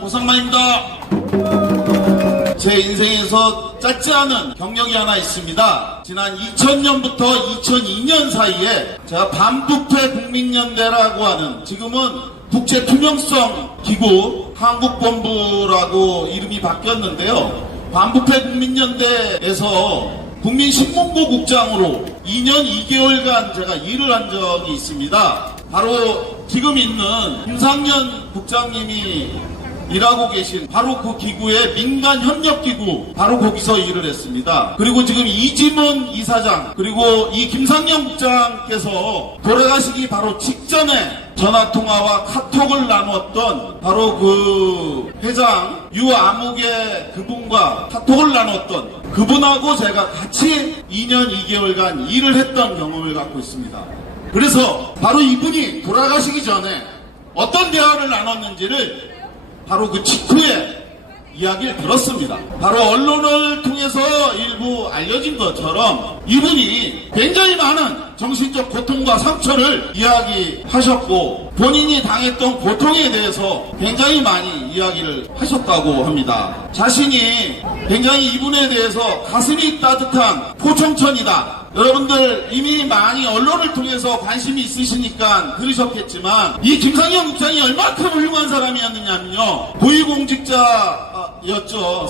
고상만입니다. 제 인생에서 짧지 않은 경력이 하나 있습니다. 지난 2000년부터 2002년 사이에 제가 반부패 국민연대라고 하는, 지금은 국제투명성 기구 한국본부라고 이름이 바뀌었는데요. 반부패 국민연대에서 국민신문고 국장으로 2년 2개월간 제가 일을 한 적이 있습니다. 바로 지금 있는 김상현 국장님이 일하고 계신 바로 그 기구의 민간협력기구, 바로 거기서 일을 했습니다. 그리고 지금 이지문 이사장, 그리고 이 김상현 국장께서 돌아가시기 바로 직전에 전화통화와 카톡을 나눴던 바로 그 회장 유아무개 그분과 카톡을 나눴던 그분하고 제가 같이 2년 2개월간 일을 했던 경험을 갖고 있습니다. 그래서 바로 이분이 돌아가시기 전에 어떤 대화를 나눴는지를 바로 그 직후에 이야기를 들었습니다. 바로 언론을 통해서 일부 알려진 것처럼 이분이 굉장히 많은 정신적 고통과 상처를 이야기하셨고, 본인이 당했던 고통에 대해서 굉장히 많이 이야기를 하셨다고 합니다. 자신이 굉장히 이분에 대해서 가슴이 따뜻한 포청천이다. 여러분들 이미 많이 언론을 통해서 관심이 있으시니까 들으셨겠지만, 이 김상현 국장이 얼마큼 훌륭한 사람이었느냐면요, 고위공직자였죠.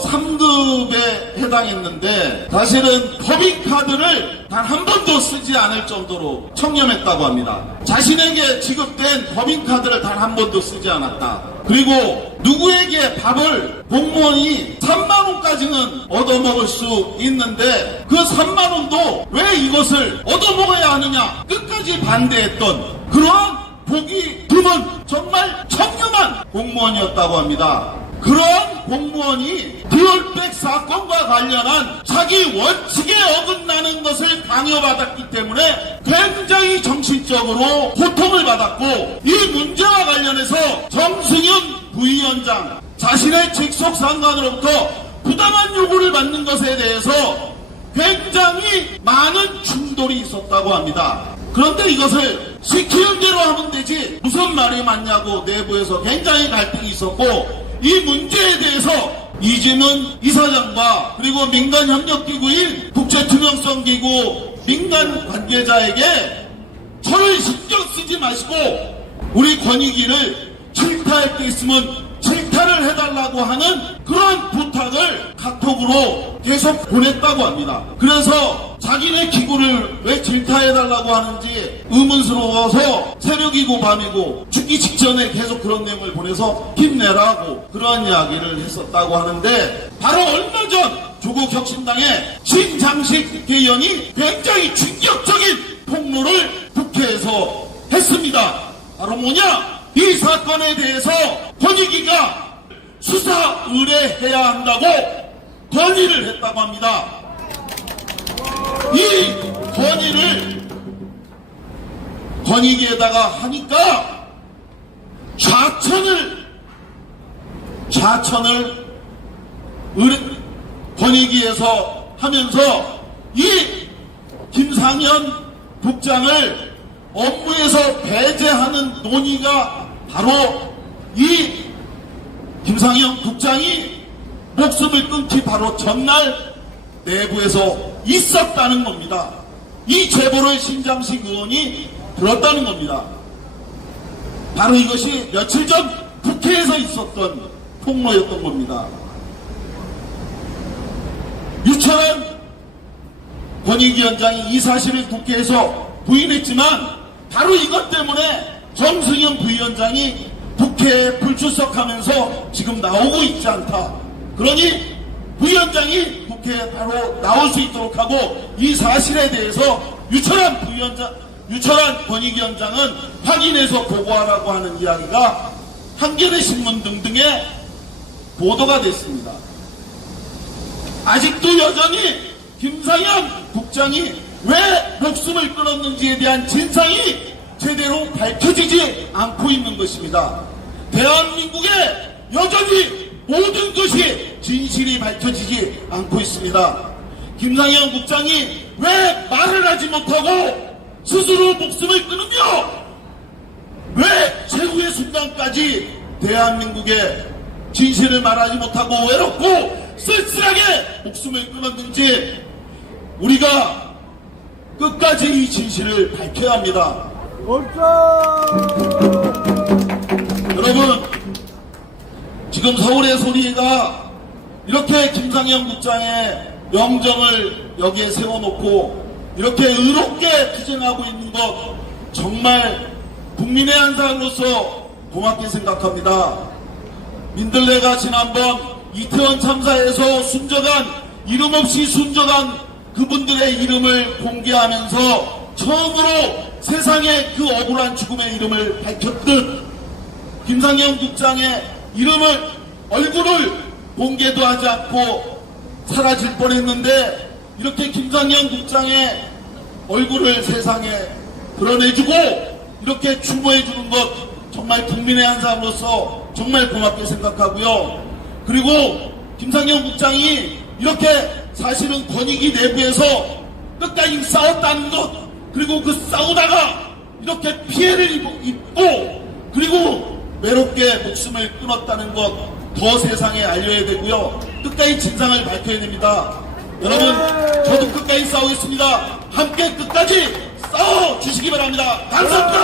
3급에 해당했는데 사실은 법인카드를 단 한 번도 쓰지 않을 정도로 청렴했다고 합니다. 자신에게 지급된 법인카드를 단 한 번도 쓰지 않았다. 그리고 누구에게 밥을 공무원이 3만원까지는 얻어먹을 수 있는데 그 3만원도 왜 이것을 얻어먹어야 하느냐 끝까지 반대했던 그러한 보기 드문 정말 청렴한 공무원이었다고 합니다. 그런 공무원이 듀얼백 사건과 관련한 자기 원칙에 어긋나는 것을 강요받았기 때문에 굉장히 정신적으로 고통을 받았고, 이 문제와 관련해서 정승윤 부위원장 자신의 직속 상관으로부터 부당한 요구를 받는 것에 대해서 굉장히 많은 충돌이 있었다고 합니다. 그런데 이것을 시키는 대로 하면 되지 무슨 말이 맞냐고 내부에서 굉장히 갈등이 있었고, 이 문제에 대해서 이지문 이사장과 그리고 민간협력기구인 국제투명성기구 민간 관계자에게 저를 신경 쓰지 마시고 우리 권익위를 질타할 게 있으면 질타를 해달라고 하는 그런 부탁을 카톡으로 계속 보냈다고 합니다. 그래서 자기네 기구를 왜 질타해달라고 하는지 의문스러워서 새벽이고 밤이고 죽기 직전에 계속 그런 내용을 보내서 힘내라고 그러한 이야기를 했었다고 하는데, 바로 얼마 전 조국 혁신당의 신장식 국회의원이 굉장히 충격적인 폭로를 국회에서 했습니다. 바로 뭐냐? 이 사건에 대해서 권익위가 수사 의뢰해야 한다고 건의를 했다고 합니다. 이 건의를 권익위에다가 하니까 좌천을 권익위에서 하면서 이 김상현 국장을 업무에서 배제하는 논의가 바로 이 김상현 국장이 목숨을 끊기 바로 전날 내부에서 있었다는 겁니다. 이 제보를 신장식 의원이 들었다는 겁니다. 바로 이것이 며칠 전 국회에서 있었던 폭로였던 겁니다. 유철한 권익위원장이 이 사실을 국회에서 부인했지만, 바로 이것 때문에 정승윤 부위원장이 국회에 불출석하면서 지금 나오고 있지 않다. 그러니 부위원장이 국회에 바로 나올 수 있도록 하고, 이 사실에 대해서 유철한 권익위원장은 확인해서 보고하라고 하는 이야기가 한겨레 신문 등등에 보도가 됐습니다. 아직도 여전히 김상현 국장이 왜 목숨을 끊었는지에 대한 진상이 제대로 밝혀지지 않고 있는 것입니다. 대한민국에 여전히 모든 것이 진실이 밝혀지지 않고 있습니다. 김상현 국장이 왜 말을 하지 못하고 스스로 목숨을 끊으며 왜 최후의 순간까지 대한민국의 진실을 말하지 못하고 외롭고 쓸쓸하게 목숨을 끊었는지 우리가 끝까지 이 진실을 밝혀야 합니다. 여러분, 지금 서울의 소리가 이렇게 김상현 국장의 영정을 여기에 세워놓고 이렇게 의롭게 투쟁하고 있는 것 정말 국민의 한 사람으로서 고맙게 생각합니다. 민들레가 지난번 이태원 참사에서 순적한 이름 없이 순적한 그분들의 이름을 공개하면서 처음으로 세상에 그 억울한 죽음의 이름을 밝혔듯 김상현 국장의 이름을 얼굴을 공개도 하지 않고 사라질 뻔했는데 이렇게 김상현 국장의 얼굴을 세상에 드러내주고 이렇게 추모해주는 것 정말 국민의 한 사람으로서 정말 고맙게 생각하고요. 그리고 김상현 국장이 이렇게 사실은 권익위 내부에서 끝까지 싸웠다는 것, 그리고 그 싸우다가 이렇게 피해를 입고 그리고 외롭게 목숨을 끊었다는 것 더 세상에 알려야 되고요. 끝까지 진상을 밝혀야 됩니다. 여러분, 저도 끝까지 싸우겠습니다. 함께 끝까지 싸워주시기 바랍니다. 감사합니다.